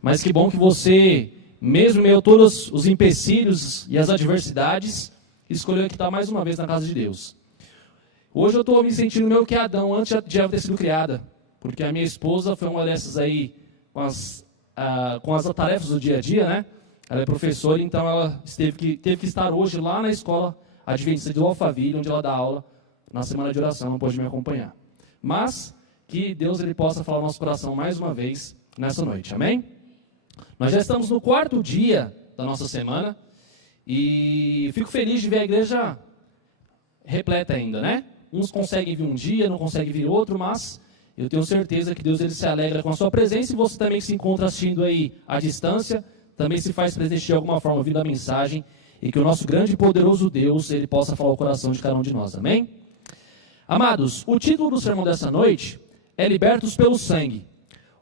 Mas que bom que você, mesmo em meio a todos os empecilhos e as adversidades, escolheu aqui estar mais uma vez na casa de Deus. Hoje eu estou me sentindo meio que Adão antes de ela ter sido criada, porque a minha esposa foi uma dessas aí com as tarefas do dia a dia, né? Ela é professora, então ela teve que estar hoje lá na escola adventista de Alphaville, onde ela dá aula na semana de oração, não pôde me acompanhar. Mas que Deus ele possa falar no nosso coração mais uma vez nessa noite, amém? Nós já estamos no 4º dia da nossa semana e fico feliz de ver a igreja repleta ainda, né? Uns conseguem vir um dia, não conseguem vir outro, mas eu tenho certeza que Deus ele se alegra com a sua presença e você também que se encontra assistindo aí à distância, também se faz presente de alguma forma ouvindo a mensagem e que o nosso grande e poderoso Deus ele possa falar o coração de cada um de nós, amém? Amados, o título do sermão dessa noite é Libertos pelo Sangue.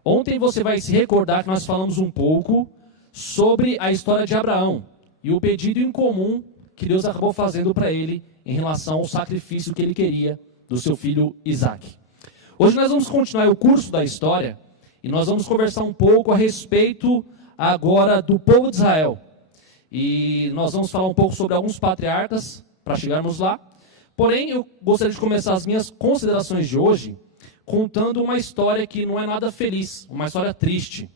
Ontem você vai se recordar que nós falamos um pouco sobre a história de Abraão e o pedido incomum que Deus acabou fazendo para ele em relação ao sacrifício que ele queria do seu filho Isaac. Hoje nós vamos continuar o curso da história e nós vamos conversar um pouco a respeito agora do povo de Israel. E nós vamos falar um pouco sobre alguns patriarcas para chegarmos lá. Porém, eu gostaria de começar as minhas considerações de hoje contando uma história que não é nada feliz, uma história triste.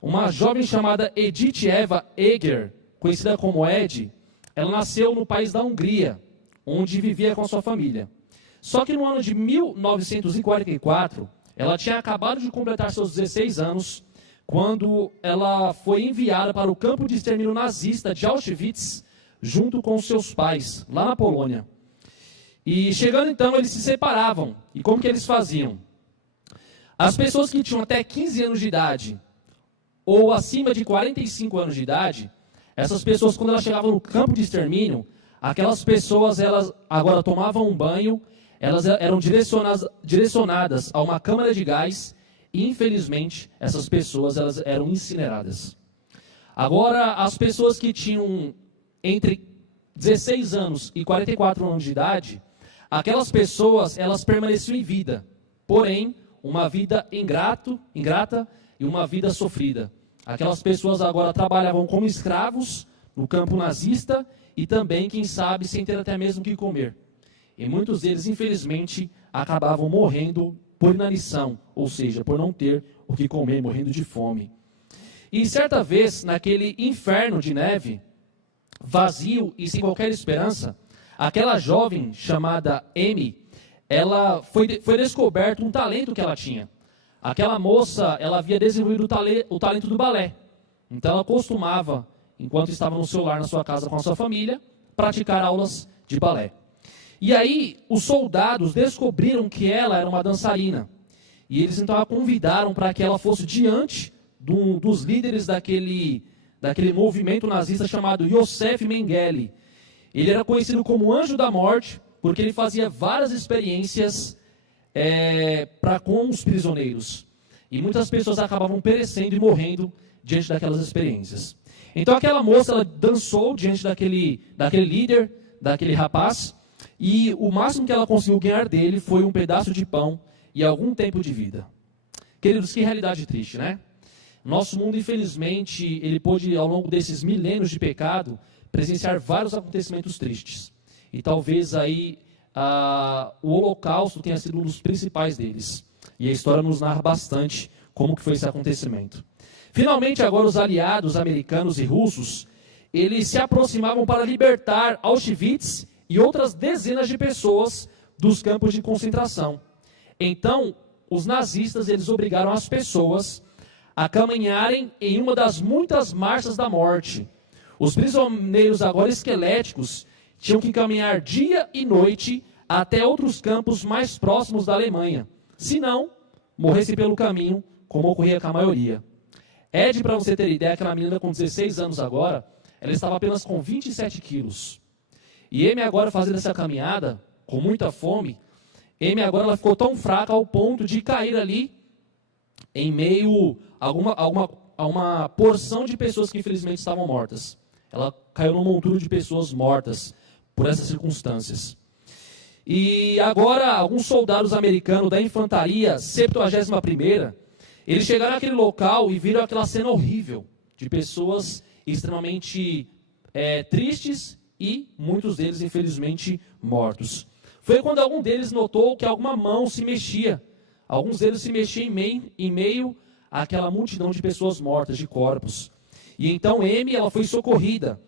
Uma jovem chamada Edith Eva Eger, conhecida como Ed, ela nasceu no país da Hungria, onde vivia com a sua família. Só que no ano de 1944, ela tinha acabado de completar seus 16 anos, quando ela foi enviada para o campo de extermínio nazista de Auschwitz, junto com seus pais, lá na Polônia. E chegando então, eles se separavam. E como que eles faziam? As pessoas que tinham até 15 anos de idade, ou acima de 45 anos de idade, essas pessoas, quando elas chegavam no campo de extermínio, aquelas pessoas, elas agora tomavam um banho, elas eram direcionadas a uma câmara de gás, e infelizmente, essas pessoas elas eram incineradas. Agora, as pessoas que tinham entre 16 anos e 44 anos de idade, aquelas pessoas, elas permaneciam em vida, porém, uma vida ingrata e uma vida sofrida. Aquelas pessoas agora trabalhavam como escravos no campo nazista e também, quem sabe, sem ter até mesmo o que comer. E muitos deles, infelizmente, acabavam morrendo por inanição, ou seja, por não ter o que comer, morrendo de fome. E certa vez, naquele inferno de neve, vazio e sem qualquer esperança, aquela jovem chamada Amy, ela foi descoberto um talento que ela tinha. Aquela moça, ela havia desenvolvido o talento do balé. Então ela costumava, enquanto estava no seu lar, na sua casa com a sua família, praticar aulas de balé. E aí os soldados descobriram que ela era uma dançarina. E eles então a convidaram para que ela fosse diante dos líderes daquele movimento nazista chamado Yosef Mengele. Ele era conhecido como Anjo da Morte, porque ele fazia várias experiências com os prisioneiros. E muitas pessoas acabavam perecendo e morrendo diante daquelas experiências. Então aquela moça, ela dançou diante daquele líder, daquele rapaz, e o máximo que ela conseguiu ganhar dele foi um pedaço de pão e algum tempo de vida. Queridos, que realidade triste, né? Nosso mundo, infelizmente, ele pôde, ao longo desses milênios de pecado, presenciar vários acontecimentos tristes. E talvez aí o Holocausto tenha sido um dos principais deles. E a história nos narra bastante como que foi esse acontecimento. Finalmente, agora, os aliados americanos e russos, eles se aproximavam para libertar Auschwitz e outras dezenas de pessoas dos campos de concentração. Então, os nazistas, eles obrigaram as pessoas a caminharem em uma das muitas marchas da morte. Os prisioneiros agora esqueléticos tinham que caminhar dia e noite até outros campos mais próximos da Alemanha. Se não, morressem pelo caminho, como ocorria com a maioria. Ed, para você ter ideia, aquela menina com 16 anos agora, ela estava apenas com 27 quilos. E Amy agora fazendo essa caminhada, com muita fome, Amy agora ela ficou tão fraca ao ponto de cair ali em meio a uma porção de pessoas que infelizmente estavam mortas. Ela caiu num monturo de pessoas mortas por essas circunstâncias. E agora, alguns soldados americanos da infantaria 71ª, Eles chegaram àquele local e viram aquela cena horrível de pessoas extremamente tristes e muitos deles, infelizmente, mortos. Foi quando algum deles notou que alguma mão se mexia. Alguns deles se mexiam em meio àquela multidão de pessoas mortas, de corpos. E então Amy, ela foi socorrida.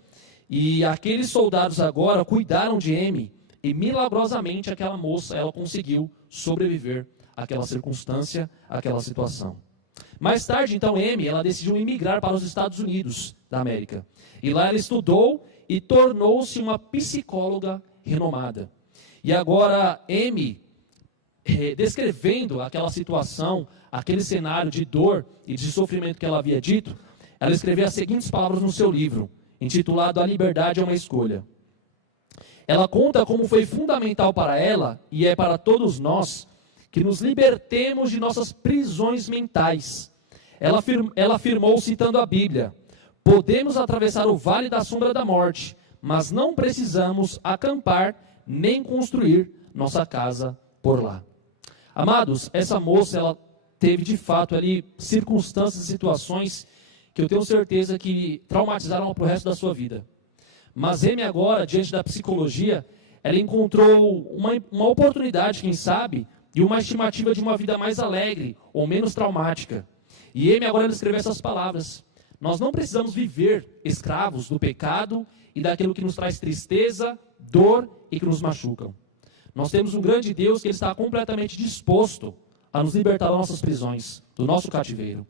E aqueles soldados agora cuidaram de Amy. E milagrosamente aquela moça, ela conseguiu sobreviver àquela circunstância, àquela situação. Mais tarde, então, Amy, ela decidiu emigrar para os Estados Unidos da América. E lá ela estudou e tornou-se uma psicóloga renomada. E agora, Amy, descrevendo aquela situação, aquele cenário de dor e de sofrimento que ela havia dito, ela escreveu as seguintes palavras no seu livro, intitulado A Liberdade é uma Escolha. Ela conta como foi fundamental para ela, e é para todos nós, que nos libertemos de nossas prisões mentais. Ela afirmou, citando a Bíblia, podemos atravessar o vale da sombra da morte, mas não precisamos acampar nem construir nossa casa por lá. Amados, essa moça, ela teve de fato ali circunstâncias e situações que eu tenho certeza que traumatizaram para o resto da sua vida. Mas Amy agora, diante da psicologia, ela encontrou uma oportunidade, quem sabe, e uma estimativa de uma vida mais alegre ou menos traumática. E Amy agora escreveu essas palavras. Nós não precisamos viver escravos do pecado e daquilo que nos traz tristeza, dor e que nos machucam. Nós temos um grande Deus que ele está completamente disposto a nos libertar das nossas prisões, do nosso cativeiro.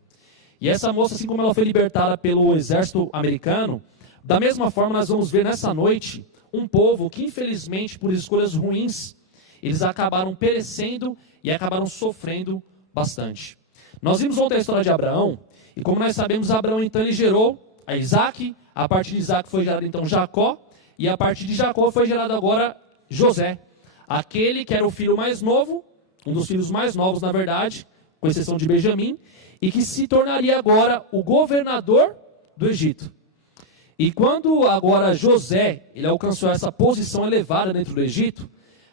E essa moça, assim como ela foi libertada pelo exército americano, da mesma forma nós vamos ver nessa noite um povo que infelizmente por escolhas ruins, eles acabaram perecendo e acabaram sofrendo bastante. Nós vimos ontem a história de Abraão, e como nós sabemos, Abraão então ele gerou a Isaac, a partir de Isaac foi gerado então Jacó, e a partir de Jacó foi gerado agora José, aquele que era o filho mais novo, um dos filhos mais novos na verdade, com exceção de Benjamim, e que se tornaria agora o governador do Egito. E quando agora José, ele alcançou essa posição elevada dentro do Egito,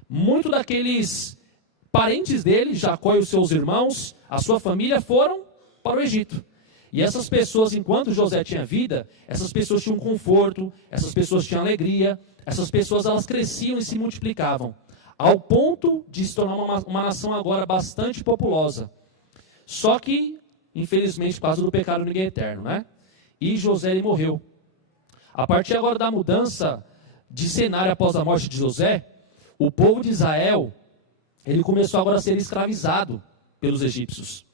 muitos daqueles parentes dele, Jacó e os seus irmãos, a sua família foram para o Egito. E essas pessoas, enquanto José tinha vida, essas pessoas tinham conforto, essas pessoas tinham alegria, essas pessoas elas cresciam e se multiplicavam, ao ponto de se tornar uma nação agora bastante populosa. Só que, infelizmente, por causa do pecado ninguém é eterno, né? E José ele morreu. A partir agora da mudança de cenário após a morte de José, o povo de Israel, ele começou agora a ser escravizado pelos egípcios.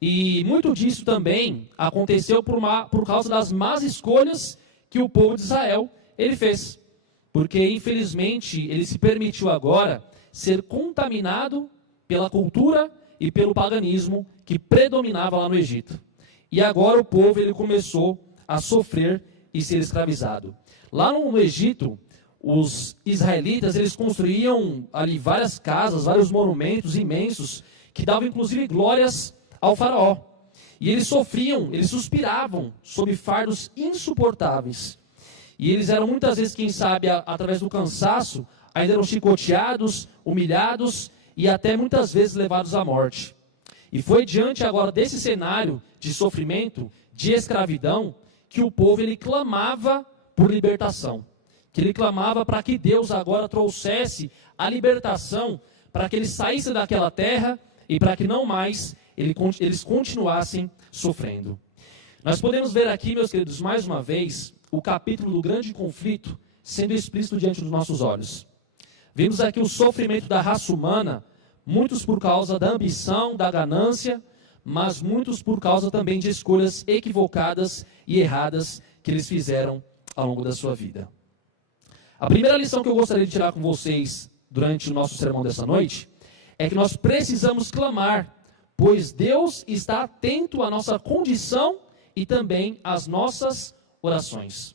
E muito disso também aconteceu por causa das más escolhas que o povo de Israel ele fez. Porque, infelizmente, ele se permitiu agora ser contaminado pela cultura e pelo paganismo que predominava lá no Egito. E agora o povo ele começou a sofrer e ser escravizado. Lá no Egito, os israelitas eles construíam ali várias casas, vários monumentos imensos, que davam inclusive glórias ao faraó. E eles sofriam, eles suspiravam sob fardos insuportáveis. E eles eram muitas vezes, quem sabe, através do cansaço, ainda eram chicoteados, humilhados e até muitas vezes levados à morte. E foi diante agora desse cenário de sofrimento, de escravidão, que o povo ele clamava por libertação. Que ele clamava para que Deus agora trouxesse a libertação, para que eles saíssem daquela terra e para que não mais eles continuassem sofrendo. Nós podemos ver aqui, meus queridos, mais uma vez, o capítulo do grande conflito sendo explícito diante dos nossos olhos. Vimos aqui o sofrimento da raça humana, muitos por causa da ambição, da ganância, mas muitos por causa também de escolhas equivocadas e erradas que eles fizeram ao longo da sua vida. A primeira lição que eu gostaria de tirar com vocês durante o nosso sermão dessa noite é que nós precisamos clamar, pois Deus está atento à nossa condição e também às nossas orações.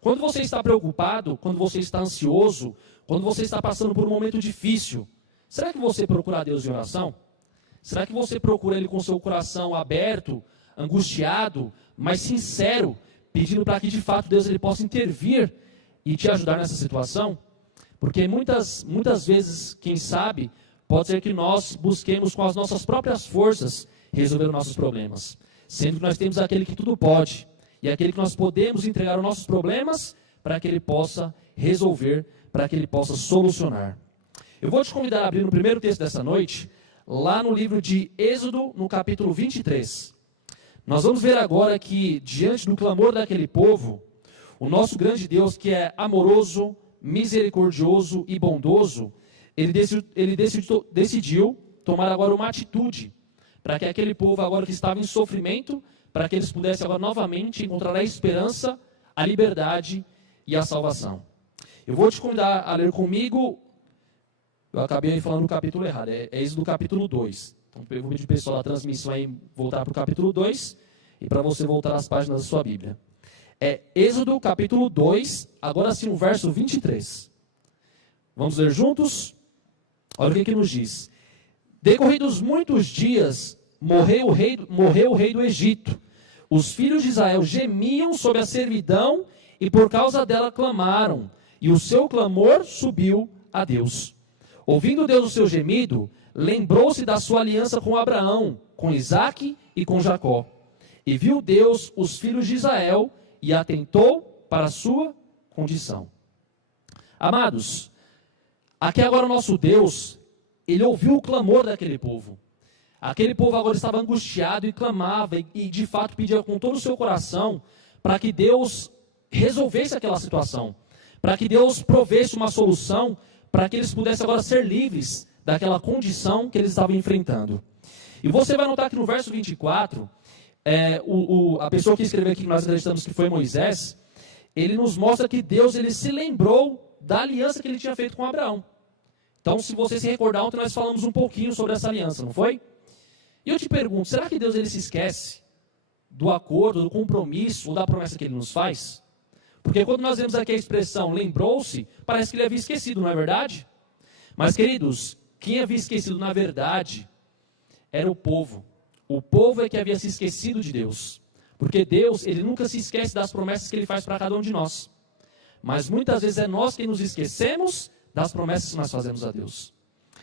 Quando você está preocupado, quando você está ansioso, quando você está passando por um momento difícil, será que você procura a Deus em oração? Será que você procura Ele com seu coração aberto, angustiado, mas sincero, pedindo para que de fato Deus ele possa intervir e te ajudar nessa situação? Porque muitas vezes, quem sabe, pode ser que nós busquemos com as nossas próprias forças resolver os nossos problemas. Sendo que nós temos aquele que tudo pode, e aquele que nós podemos entregar os nossos problemas para que ele possa resolver, para que ele possa solucionar. Eu vou te convidar a abrir no primeiro texto dessa noite, lá no livro de Êxodo, no capítulo 23. Nós vamos ver agora que, diante do clamor daquele povo, o nosso grande Deus, que é amoroso, misericordioso e bondoso, ele decidiu tomar agora uma atitude, para que aquele povo agora que estava em sofrimento, para que eles pudessem agora novamente encontrar a esperança, a liberdade e a salvação. Eu vou te convidar a ler comigo, eu acabei falando o capítulo errado, é Êxodo capítulo 2. Então eu vou pedir para o pessoal da transmissão aí voltar para o capítulo 2 e para você voltar às páginas da sua Bíblia. É Êxodo capítulo 2, agora sim o verso 23. Vamos ler juntos? Olha o que nos diz. Decorridos muitos dias, morreu o rei do Egito. Os filhos de Israel gemiam sob a servidão e por causa dela clamaram. E o seu clamor subiu a Deus. Ouvindo Deus o seu gemido, lembrou-se da sua aliança com Abraão, com Isaque e com Jacó. E viu Deus os filhos de Israel e atentou para a sua condição. Amados, aqui agora o nosso Deus, ele ouviu o clamor daquele povo. Aquele povo agora estava angustiado e clamava e de fato pedia com todo o seu coração para que Deus resolvesse aquela situação, para que Deus provesse uma solução, para que eles pudessem agora ser livres daquela condição que eles estavam enfrentando. E você vai notar que no verso 24, a pessoa que escreveu aqui, que nós acreditamos que foi Moisés, ele nos mostra que Deus ele se lembrou da aliança que ele tinha feito com Abraão. Então, se você se recordar, ontem nós falamos um pouquinho sobre essa aliança, não foi? E eu te pergunto, será que Deus ele se esquece do acordo, do compromisso ou da promessa que ele nos faz? Porque quando nós vemos aqui a expressão lembrou-se, parece que ele havia esquecido, não é verdade? Mas, queridos, quem havia esquecido, na verdade, era o povo. O povo é que havia se esquecido de Deus. Porque Deus, ele nunca se esquece das promessas que ele faz para cada um de nós. Mas muitas vezes é nós que nos esquecemos das promessas que nós fazemos a Deus.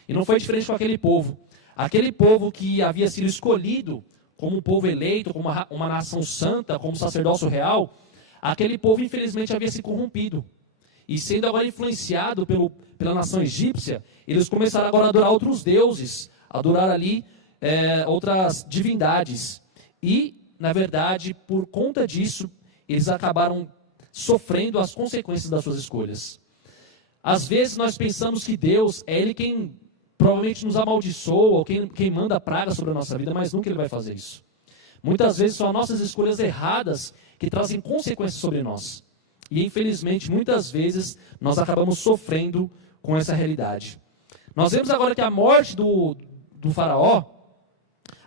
E não foi diferente com aquele povo. Aquele povo que havia sido escolhido como um povo eleito, como uma nação santa, como sacerdócio real, aquele povo infelizmente havia se corrompido. E sendo agora influenciado pela nação egípcia, eles começaram agora a adorar outros deuses, a adorar ali outras divindades. E, na verdade, por conta disso, eles acabaram sofrendo as consequências das suas escolhas. Às vezes nós pensamos que Deus é Ele quem provavelmente nos amaldiçoa, ou quem manda a praga sobre a nossa vida, mas nunca Ele vai fazer isso. Muitas vezes são as nossas escolhas erradas que trazem consequências sobre nós. E infelizmente, muitas vezes, nós acabamos sofrendo com essa realidade. Nós vemos agora que a morte do faraó,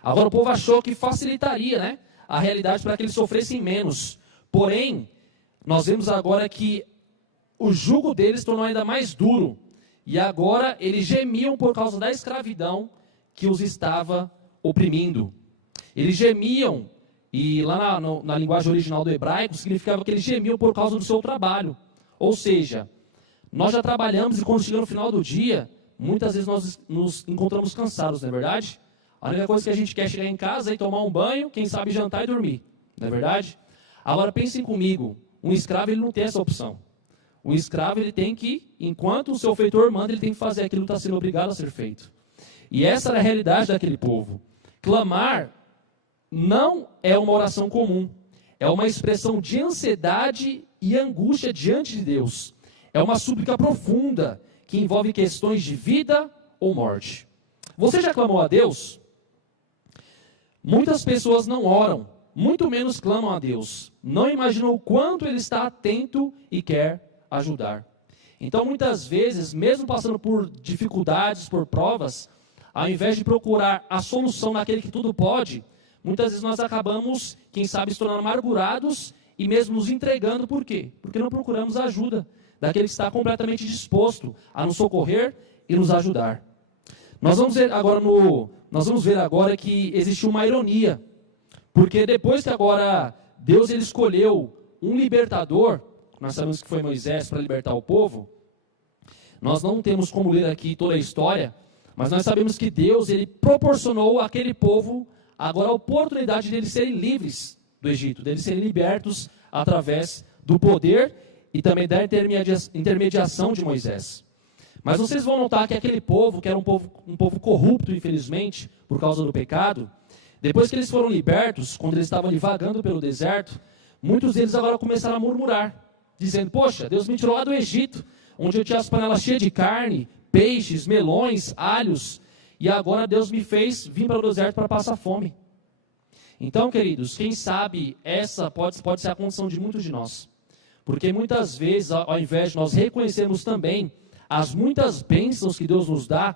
agora o povo achou que facilitaria, né, a realidade para que eles sofressem menos. Porém, nós vemos agora que o jugo deles se tornou ainda mais duro. E agora eles gemiam por causa da escravidão que os estava oprimindo. Eles gemiam, e lá na linguagem original do hebraico, significava que eles gemiam por causa do seu trabalho. Ou seja, nós já trabalhamos e quando chega no final do dia, muitas vezes nós nos encontramos cansados, não é verdade? A única coisa que a gente quer é chegar em casa e tomar um banho, quem sabe jantar e dormir, não é verdade? Agora pensem comigo, um escravo ele não tem essa opção. O escravo ele tem que, enquanto o seu feitor manda, ele tem que fazer aquilo que está sendo obrigado a ser feito. E essa era a realidade daquele povo. Clamar não é uma oração comum. É uma expressão de ansiedade e angústia diante de Deus. É uma súplica profunda que envolve questões de vida ou morte. Você já clamou a Deus? Muitas pessoas não oram, muito menos clamam a Deus. Não imaginam o quanto Ele está atento e quer ajudar. Então, muitas vezes, mesmo passando por dificuldades, por provas, ao invés de procurar a solução naquele que tudo pode, muitas vezes nós acabamos, quem sabe, se tornando amargurados e mesmo nos entregando. Por quê? Porque não procuramos a ajuda daquele que está completamente disposto a nos socorrer e nos ajudar. Nós vamos ver agora que existe uma ironia, porque depois que agora Deus ele escolheu um libertador, nós sabemos que foi Moisés para libertar o povo, nós não temos como ler aqui toda a história, mas nós sabemos que Deus ele proporcionou àquele povo agora a oportunidade deles serem livres do Egito, deles serem libertos através do poder e também da intermediação de Moisés. Mas vocês vão notar que aquele povo, que era um povo corrupto, infelizmente, por causa do pecado, depois que eles foram libertos, quando eles estavam ali vagando pelo deserto, muitos deles agora começaram a murmurar, dizendo: poxa, Deus me tirou lá do Egito, onde eu tinha as panelas cheias de carne, peixes, melões, alhos, e agora Deus me fez vir para o deserto para passar fome. Então, queridos, quem sabe essa pode ser a condição de muitos de nós. Porque muitas vezes, ao invés de nós reconhecermos também as muitas bênçãos que Deus nos dá,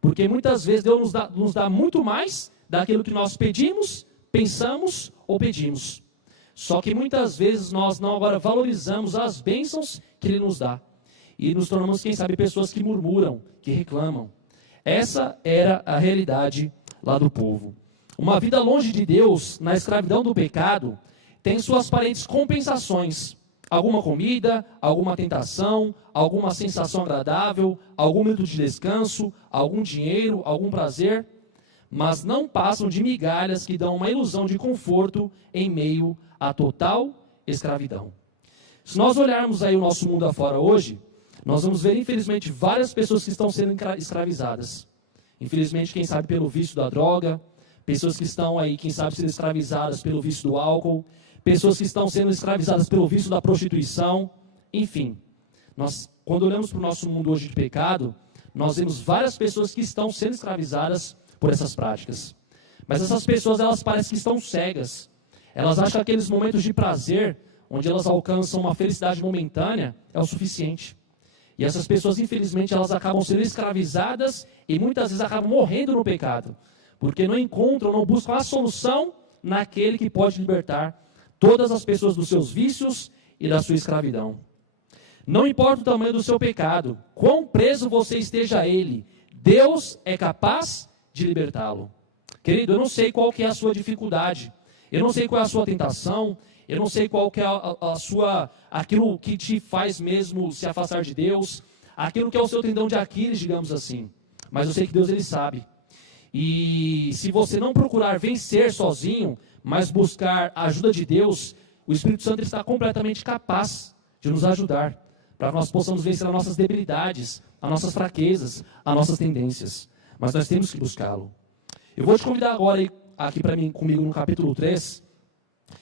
porque muitas vezes Deus nos dá muito mais daquilo que nós pedimos, pensamos ou pedimos. Só que muitas vezes nós não agora valorizamos as bênçãos que Ele nos dá. E nos tornamos, quem sabe, pessoas que murmuram, que reclamam. Essa era a realidade lá do povo. Uma vida longe de Deus, na escravidão do pecado, tem suas aparentes compensações. Alguma comida, alguma tentação, alguma sensação agradável, algum minuto de descanso, algum dinheiro, algum prazer, mas não passam de migalhas que dão uma ilusão de conforto em meio à total escravidão. Se nós olharmos aí o nosso mundo afora hoje, nós vamos ver, infelizmente, várias pessoas que estão sendo escravizadas. Infelizmente, quem sabe pelo vício da droga, pessoas que estão aí, quem sabe, sendo escravizadas pelo vício do álcool, pessoas que estão sendo escravizadas pelo vício da prostituição, enfim. Nós, quando olhamos para o nosso mundo hoje de pecado, nós vemos várias pessoas que estão sendo escravizadas por essas práticas. Mas essas pessoas, elas parecem que estão cegas. Elas acham que aqueles momentos de prazer, onde elas alcançam uma felicidade momentânea, é o suficiente. E essas pessoas, infelizmente, elas acabam sendo escravizadas e muitas vezes acabam morrendo no pecado, porque não encontram, não buscam a solução naquele que pode libertar todas as pessoas dos seus vícios e da sua escravidão. Não importa o tamanho do seu pecado, quão preso você esteja a ele, Deus é capaz de libertá-lo. Querido, eu não sei qual que é a sua dificuldade, eu não sei qual é a sua tentação, eu não sei qual que é aquilo que te faz mesmo se afastar de Deus, aquilo que é o seu tendão de Aquiles, digamos assim. Mas eu sei que Deus, Ele sabe. E se você não procurar vencer sozinho, mas buscar a ajuda de Deus, o Espírito Santo está completamente capaz de nos ajudar, para que nós possamos vencer as nossas debilidades, as nossas fraquezas, as nossas tendências. Mas nós temos que buscá-lo. Eu vou te convidar agora aqui para mim, comigo no capítulo 3,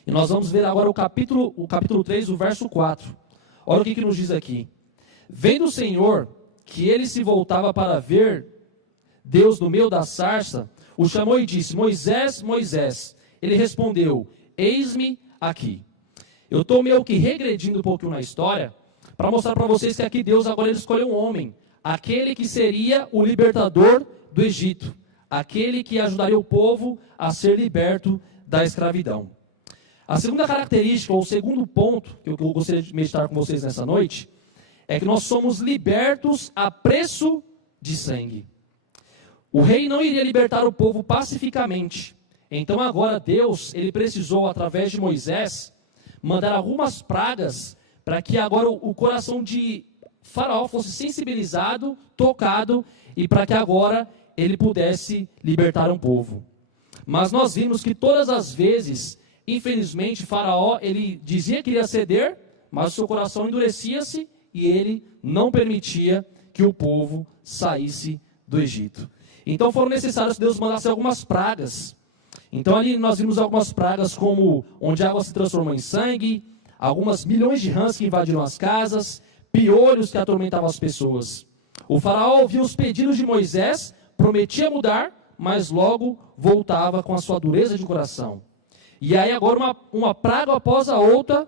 e nós vamos ver agora o capítulo 3, o verso 4. Olha o que nos diz aqui. Vendo o Senhor que ele se voltava para ver Deus no meio da sarça, o chamou e disse: Moisés, Moisés. Ele respondeu: eis-me aqui. Eu estou meio que regredindo um pouquinho na história, para mostrar para vocês que aqui Deus agora ele escolheu um homem, aquele que seria o libertador do Egito, aquele que ajudaria o povo a ser liberto da escravidão. A segunda característica, ou o segundo ponto, que eu gostaria de meditar com vocês nessa noite, é que nós somos libertos a preço de sangue. O rei não iria libertar o povo pacificamente. Então agora Deus, ele precisou, através de Moisés, mandar algumas pragas para que agora o coração de Faraó fosse sensibilizado, tocado, e para que agora ele pudesse libertar um povo. Mas nós vimos que todas as vezes, infelizmente, Faraó, ele dizia que iria ceder, mas o seu coração endurecia-se e ele não permitia que o povo saísse do Egito. Então foram necessários que Deus mandasse algumas pragas. Então ali nós vimos algumas pragas como onde a água se transformou em sangue, algumas milhões de rãs que invadiram as casas, piolhos que atormentavam as pessoas. O faraó ouvia os pedidos de Moisés, prometia mudar, mas logo voltava com a sua dureza de coração. E aí agora uma praga após a outra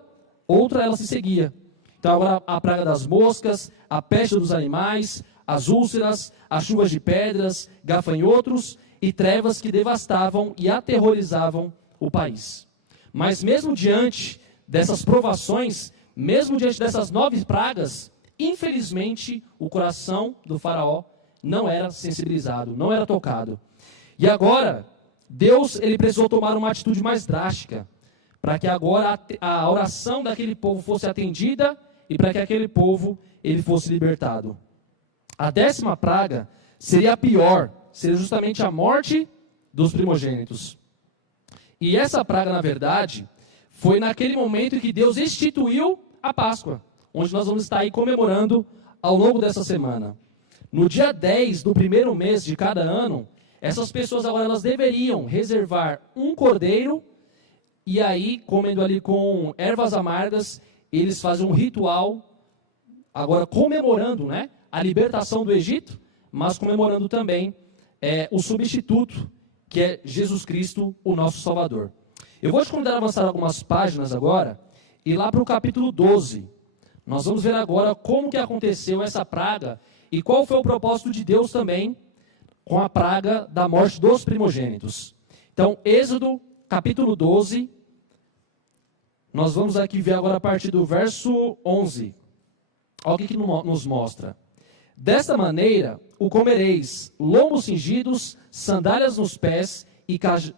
ela se seguia. Então agora a praga das moscas, a peste dos animais, as úlceras, as chuvas de pedras, gafanhotos e trevas que devastavam e aterrorizavam o país. Mas mesmo diante dessas provações, mesmo diante dessas 9 pragas, infelizmente o coração do faraó não era sensibilizado, não era tocado. E agora, Deus ele precisou tomar uma atitude mais drástica, para que agora a oração daquele povo fosse atendida e para que aquele povo ele fosse libertado. A 10ª praga seria a pior, seria justamente a morte dos primogênitos. E essa praga, na verdade, foi naquele momento em que Deus instituiu a Páscoa, onde nós vamos estar aí comemorando ao longo dessa semana. No dia 10 do primeiro mês de cada ano, essas pessoas agora elas deveriam reservar um cordeiro e aí, comendo ali com ervas amargas, eles fazem um ritual, agora comemorando, né, a libertação do Egito, mas comemorando também o substituto, que é Jesus Cristo, o nosso Salvador. Eu vou te convidar a avançar algumas páginas agora, e lá para o capítulo 12. Nós vamos ver agora como que aconteceu essa praga, e qual foi o propósito de Deus também, com a praga da morte dos primogênitos. Então, Êxodo, capítulo 12, nós vamos aqui ver agora a partir do verso 11. Olha o que nos mostra. Desta maneira o comereis, lombos cingidos, sandálias nos pés e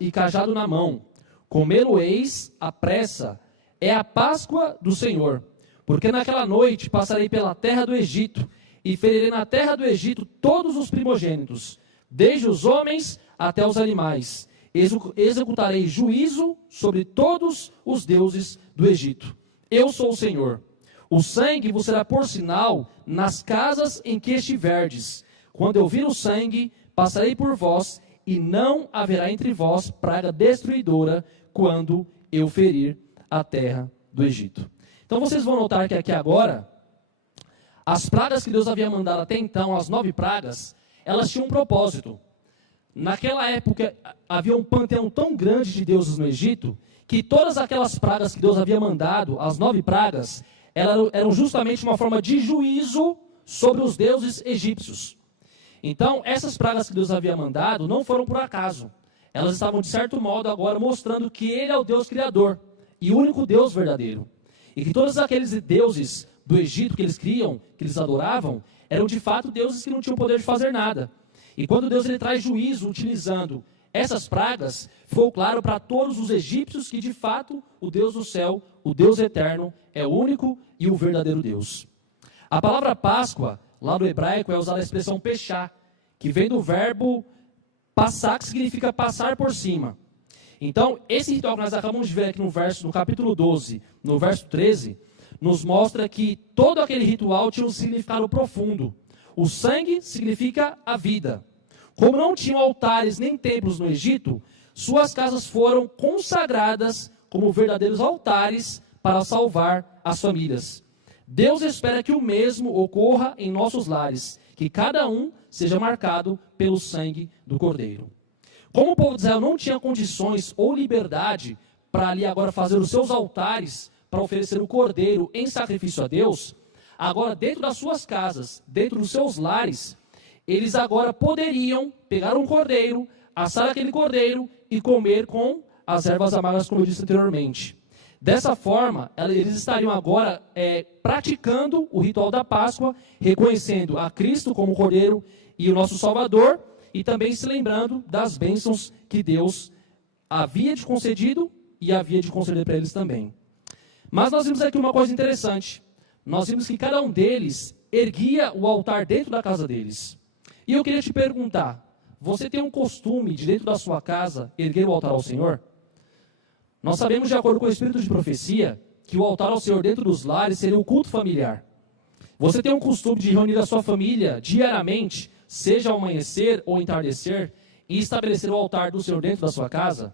cajado na mão. Comê-lo-eis à pressa, é a Páscoa do Senhor. Porque naquela noite passarei pela terra do Egito, e ferirei na terra do Egito todos os primogênitos, desde os homens até os animais. Executarei juízo sobre todos os deuses do Egito. Eu sou o Senhor. O sangue vos será por sinal nas casas em que estiverdes. Quando eu vir o sangue, passarei por vós, e não haverá entre vós praga destruidora, quando eu ferir a terra do Egito. Então vocês vão notar que aqui agora, as pragas que Deus havia mandado até então, as 9 pragas, elas tinham um propósito. Naquela época, havia um panteão tão grande de deuses no Egito, que todas aquelas pragas que Deus havia mandado, as 9 pragas, eram justamente uma forma de juízo sobre os deuses egípcios. Então, essas pragas que Deus havia mandado não foram por acaso. Elas estavam, de certo modo, agora mostrando que Ele é o Deus Criador e o único Deus verdadeiro. E que todos aqueles deuses do Egito que eles criam, que eles adoravam, eram de fato deuses que não tinham poder de fazer nada. E quando Deus ele traz juízo utilizando essas pragas, ficou claro para todos os egípcios que de fato o Deus do céu, o Deus eterno, é o único e o verdadeiro Deus. A palavra Páscoa, lá no hebraico, é usada a expressão pechá, que vem do verbo passar, que significa passar por cima. Então, esse ritual que nós acabamos de ver aqui no capítulo 12, no verso 13, nos mostra que todo aquele ritual tinha um significado profundo. O sangue significa a vida. Como não tinham altares nem templos no Egito, suas casas foram consagradas como verdadeiros altares para salvar as famílias. Deus espera que o mesmo ocorra em nossos lares, que cada um seja marcado pelo sangue do Cordeiro. Como o povo de Israel não tinha condições ou liberdade para ali agora fazer os seus altares, para oferecer o Cordeiro em sacrifício a Deus, agora dentro das suas casas, dentro dos seus lares, eles agora poderiam pegar um cordeiro, assar aquele cordeiro e comer com as ervas amargas, como eu disse anteriormente. Dessa forma, eles estariam agora praticando o ritual da Páscoa, reconhecendo a Cristo como Cordeiro e o nosso Salvador, e também se lembrando das bênçãos que Deus havia de concedido e havia de conceder para eles também. Mas nós vimos aqui uma coisa interessante. Nós vimos que cada um deles erguia o altar dentro da casa deles. E eu queria te perguntar, você tem um costume de dentro da sua casa erguer o altar ao Senhor? Nós sabemos, de acordo com o Espírito de profecia, que o altar ao Senhor dentro dos lares seria o culto familiar. Você tem um costume de reunir a sua família diariamente, seja ao amanhecer ou entardecer, e estabelecer o altar do Senhor dentro da sua casa?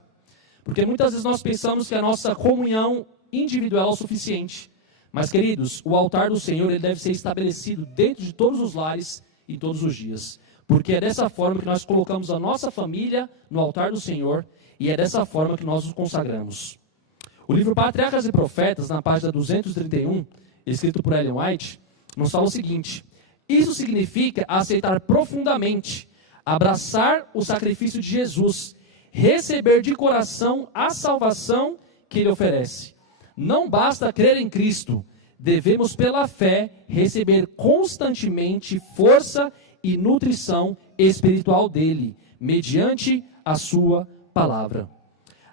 Porque muitas vezes nós pensamos que a nossa comunhão individual é o suficiente. Mas, queridos, o altar do Senhor ele deve ser estabelecido dentro de todos os lares e todos os dias. Porque é dessa forma que nós colocamos a nossa família no altar do Senhor e é dessa forma que nós nos consagramos. O livro Patriarcas e Profetas, na página 231, escrito por Ellen White, nos fala o seguinte: isso significa aceitar profundamente, abraçar o sacrifício de Jesus, receber de coração a salvação que Ele oferece. Não basta crer em Cristo, devemos pela fé receber constantemente força e nutrição espiritual dele, mediante a sua palavra.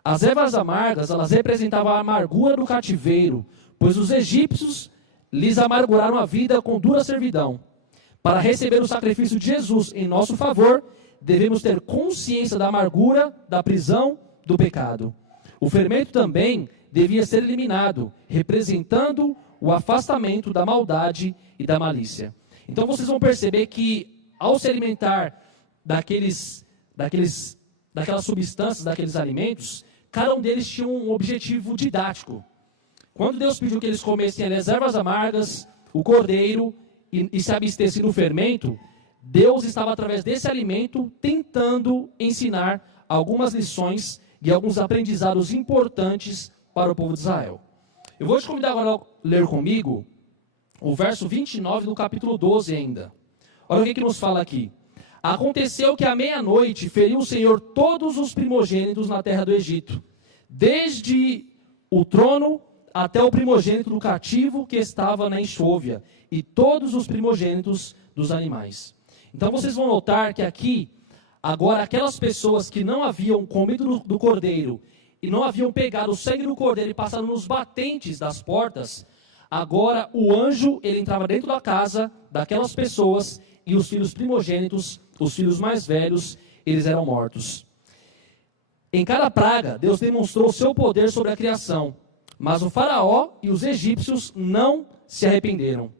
As ervas amargas, elas representavam a amargura do cativeiro, pois os egípcios lhes amarguraram a vida com dura servidão. Para receber o sacrifício de Jesus em nosso favor, devemos ter consciência da amargura, da prisão, do pecado. O fermento também devia ser eliminado, representando o afastamento da maldade e da malícia. Então vocês vão perceber que, ao se alimentar daquelas substâncias, daqueles alimentos, cada um deles tinha um objetivo didático. Quando Deus pediu que eles comessem as ervas amargas, o cordeiro, e se abstessem do fermento, Deus estava, através desse alimento, tentando ensinar algumas lições e alguns aprendizados importantes para o povo de Israel. Eu vou te convidar agora a ler comigo o verso 29 do capítulo 12 ainda. Olha o que nos fala aqui. Aconteceu que à meia-noite feriu o Senhor todos os primogênitos na terra do Egito, desde o trono até o primogênito do cativo que estava na enxôvia, e todos os primogênitos dos animais. Então vocês vão notar que aqui, agora aquelas pessoas que não haviam comido do cordeiro, e não haviam pegado o sangue do cordeiro e passado nos batentes das portas, agora o anjo, ele entrava dentro da casa daquelas pessoas, e os filhos primogênitos, os filhos mais velhos, eles eram mortos. Em cada praga, Deus demonstrou o seu poder sobre a criação, mas o faraó e os egípcios não se arrependeram.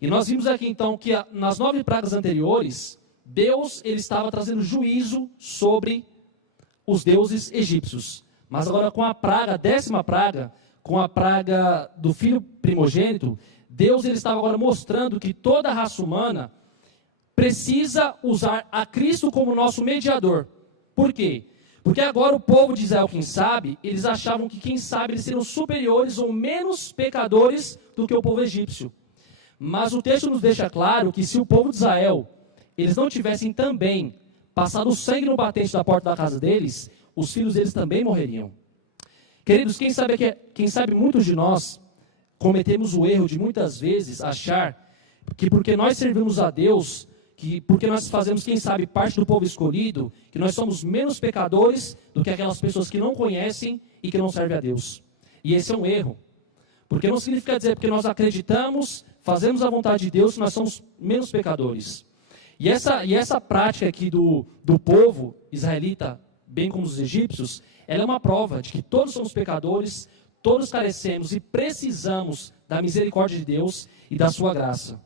E nós vimos aqui então que nas 9 pragas anteriores, Deus ele estava trazendo juízo sobre os deuses egípcios. Mas agora com a praga, a 10ª praga, com a praga do filho primogênito, Deus ele estava agora mostrando que toda a raça humana precisa usar a Cristo como nosso mediador. Por quê? Porque agora o povo de Israel, quem sabe, eles achavam que quem sabe eles seriam superiores ou menos pecadores do que o povo egípcio. Mas o texto nos deixa claro que se o povo de Israel, eles não tivessem também passado o sangue no batente da porta da casa deles, os filhos deles também morreriam. Queridos, quem sabe muitos de nós cometemos o erro de muitas vezes achar que porque nós servimos a Deus, que porque nós fazemos, quem sabe, parte do povo escolhido, que nós somos menos pecadores do que aquelas pessoas que não conhecem e que não servem a Deus. E esse é um erro. Porque não significa dizer porque nós acreditamos, fazemos a vontade de Deus, que nós somos menos pecadores. E essa prática aqui do povo israelita, bem como dos egípcios, ela é uma prova de que todos somos pecadores, todos carecemos e precisamos da misericórdia de Deus e da sua graça.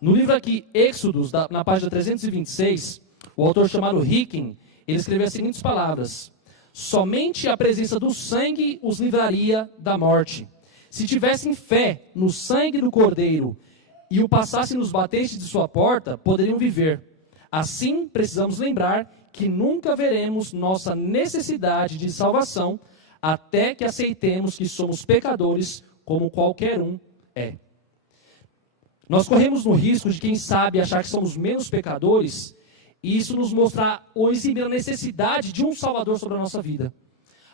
No livro aqui, Êxodos, na página 326, o autor chamado Hicken, ele escreveu as seguintes palavras: somente a presença do sangue os livraria da morte. Se tivessem fé no sangue do cordeiro e o passassem nos batentes de sua porta, poderiam viver. Assim, precisamos lembrar que nunca veremos nossa necessidade de salvação até que aceitemos que somos pecadores como qualquer um é. Nós corremos no risco de, quem sabe, achar que somos menos pecadores e isso nos mostrar ou exibir a necessidade de um Salvador sobre a nossa vida.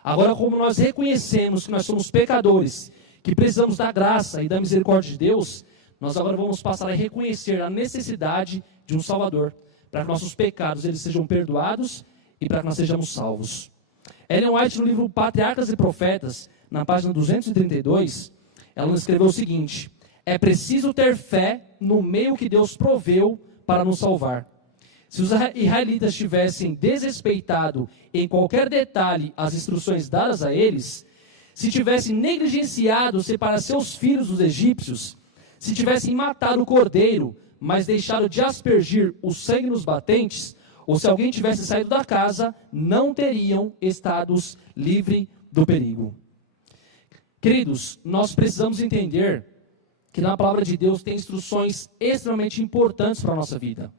Agora, como nós reconhecemos que nós somos pecadores, que precisamos da graça e da misericórdia de Deus, nós agora vamos passar a reconhecer a necessidade de um Salvador, para que nossos pecados eles sejam perdoados e para que nós sejamos salvos. Ellen White, no livro Patriarcas e Profetas, na página 232, ela nos escreveu o seguinte: é preciso ter fé no meio que Deus proveu para nos salvar. Se os israelitas tivessem desrespeitado em qualquer detalhe as instruções dadas a eles, se tivessem negligenciado separar seus filhos dos egípcios, se tivessem matado o cordeiro, mas deixado de aspergir o sangue nos batentes, ou se alguém tivesse saído da casa, não teriam estado livres do perigo. Queridos, nós precisamos entender que na palavra de Deus tem instruções extremamente importantes para a nossa vida.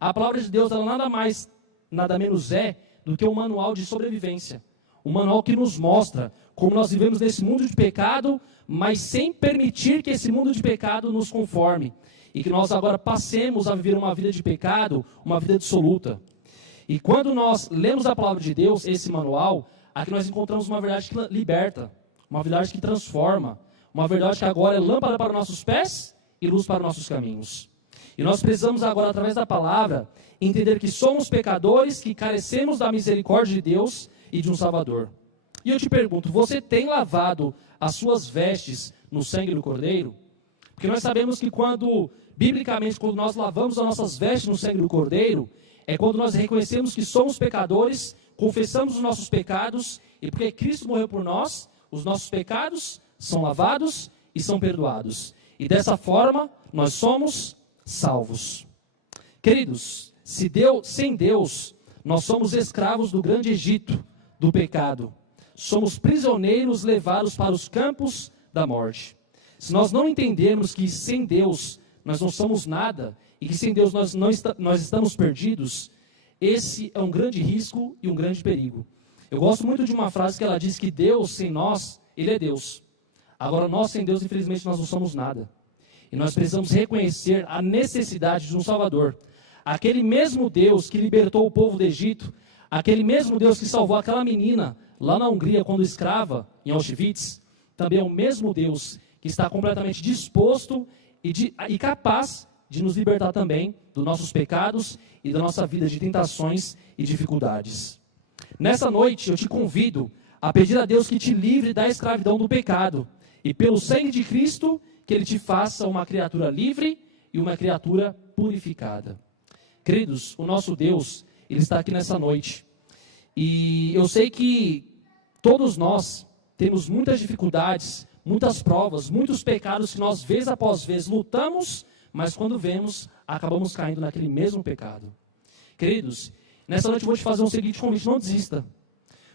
A palavra de Deus, ela nada mais, nada menos é do que um manual de sobrevivência. Um manual que nos mostra como nós vivemos nesse mundo de pecado, mas sem permitir que esse mundo de pecado nos conforme. E que nós agora passemos a viver uma vida de pecado, uma vida dissoluta. E quando nós lemos a palavra de Deus, esse manual, aqui nós encontramos uma verdade que liberta, uma verdade que transforma, uma verdade que agora é lâmpada para os nossos pés e luz para os nossos caminhos. E nós precisamos agora, através da palavra, entender que somos pecadores, que carecemos da misericórdia de Deus e de um Salvador. E eu te pergunto, você tem lavado as suas vestes no sangue do Cordeiro? Porque nós sabemos que biblicamente, quando nós lavamos as nossas vestes no sangue do Cordeiro, é quando nós reconhecemos que somos pecadores, confessamos os nossos pecados E porque Cristo morreu por nós, os nossos pecados são lavados e são perdoados. E dessa forma, nós somos salvos. Queridos, sem Deus, nós somos escravos do grande Egito, do pecado. Somos prisioneiros levados para os campos da morte. Se nós não entendermos que sem Deus nós não somos nada, e que sem Deus nós estamos perdidos, esse é um grande risco e um grande perigo. Eu gosto muito de uma frase que ela diz que Deus sem nós, Ele é Deus. Agora nós sem Deus, infelizmente, nós não somos nada. E nós precisamos reconhecer a necessidade de um Salvador. Aquele mesmo Deus que libertou o povo do Egito, aquele mesmo Deus que salvou aquela menina lá na Hungria quando escrava, em Auschwitz, também é o mesmo Deus que está completamente disposto e capaz de nos libertar também dos nossos pecados e da nossa vida de tentações e dificuldades. Nessa noite eu te convido a pedir a Deus que te livre da escravidão do pecado e pelo sangue de Cristo que Ele te faça uma criatura livre e uma criatura purificada. Queridos, o nosso Deus, Ele está aqui nessa noite. E eu sei que todos nós temos muitas dificuldades, muitas provas, muitos pecados que nós, vez após vez, lutamos, mas quando vemos, acabamos caindo naquele mesmo pecado. Queridos, nessa noite eu vou te fazer um seguinte convite: não desista.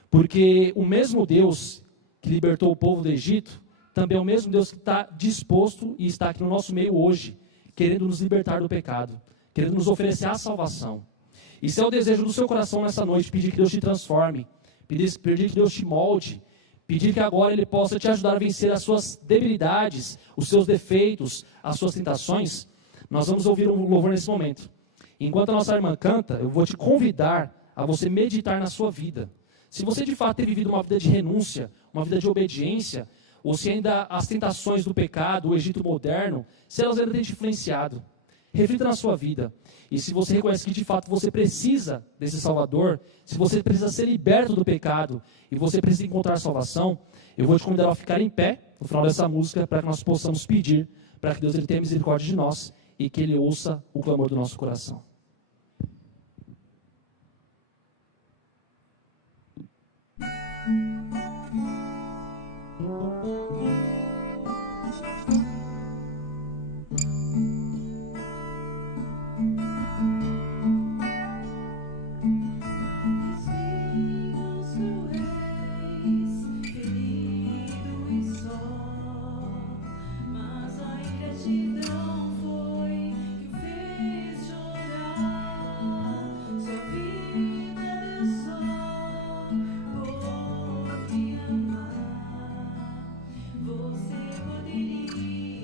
Porque o mesmo Deus que libertou o povo do Egito, também é o mesmo Deus que está disposto e está aqui no nosso meio hoje, querendo nos libertar do pecado, querendo nos oferecer a salvação. E se é o desejo do seu coração nessa noite, pedir que Deus te transforme, pedir que Deus te molde, pedir que agora Ele possa te ajudar a vencer as suas debilidades, os seus defeitos, as suas tentações, nós vamos ouvir um louvor nesse momento. Enquanto a nossa irmã canta, eu vou te convidar a você meditar na sua vida. Se você de fato tem vivido uma vida de renúncia, uma vida de obediência, ou se ainda as tentações do pecado, o Egito moderno, se elas ainda têm te influenciado, reflita na sua vida. E se você reconhece que de fato você precisa desse Salvador, se você precisa ser liberto do pecado e você precisa encontrar salvação, eu vou te convidar a ficar em pé no final dessa música para que nós possamos pedir para que Deus Ele tenha misericórdia de nós e que Ele ouça o clamor do nosso coração. Você poderia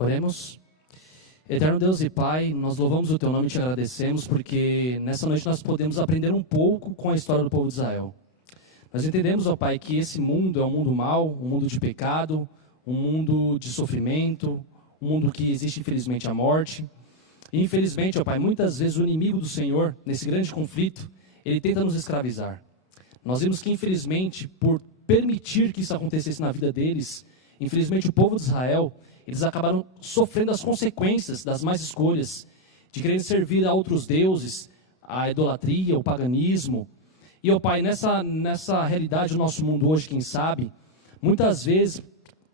Oremos. Eterno Deus e Pai, nós louvamos o Teu nome e Te agradecemos, porque nessa noite nós podemos aprender um pouco com a história do povo de Israel. Nós entendemos, ó Pai, que esse mundo é um mundo mau, um mundo de pecado, um mundo de sofrimento, um mundo que existe, infelizmente, a morte. E, infelizmente, ó Pai, muitas vezes o inimigo do Senhor, nesse grande conflito, ele tenta nos escravizar. Nós vimos que, infelizmente, por permitir que isso acontecesse na vida deles, infelizmente o povo de Israel, eles acabaram sofrendo as consequências das más escolhas, de querer servir a outros deuses, a idolatria, o paganismo. E, ó Pai, nessa realidade do nosso mundo hoje, quem sabe, muitas vezes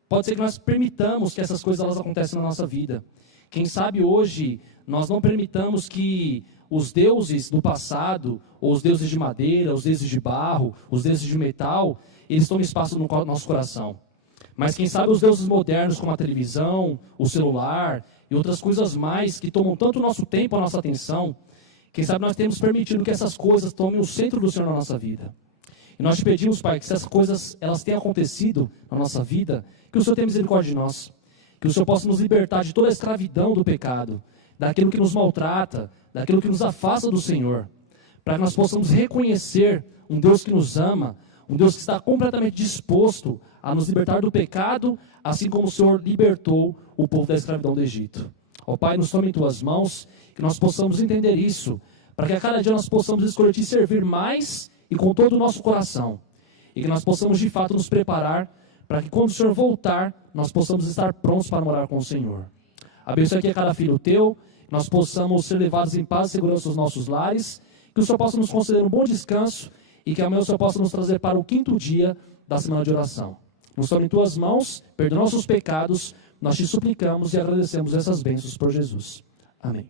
pode ser que nós permitamos que essas coisas elas aconteçam na nossa vida. Quem sabe hoje nós não permitamos que os deuses do passado, ou os deuses de madeira, os deuses de barro, os deuses de metal, eles tomem espaço no nosso coração. Mas quem sabe os deuses modernos, como a televisão, o celular e outras coisas mais que tomam tanto o nosso tempo, a nossa atenção, quem sabe nós temos permitido que essas coisas tomem o centro do Senhor na nossa vida. E nós te pedimos, Pai, que se essas coisas elas tenham acontecido na nossa vida, que o Senhor tenha misericórdia de nós. Que o Senhor possa nos libertar de toda a escravidão do pecado, daquilo que nos maltrata, daquilo que nos afasta do Senhor. Para que nós possamos reconhecer um Deus que nos ama, um Deus que está completamente disposto a nos libertar do pecado, assim como o Senhor libertou o povo da escravidão do Egito. Ó Pai, nos tome em Tuas mãos, que nós possamos entender isso, para que a cada dia nós possamos escolher Te servir mais e com todo o nosso coração. E que nós possamos de fato nos preparar para que quando o Senhor voltar, nós possamos estar prontos para morar com o Senhor. Abençoe aqui a cada filho Teu, que nós possamos ser levados em paz e segurança aos nossos lares, que o Senhor possa nos conceder um bom descanso e que amanhã o Senhor possa nos trazer para o 5º dia da semana de oração. Nos tome em Tuas mãos, perdoa nossos pecados, nós Te suplicamos e agradecemos essas bênçãos por Jesus. Amém.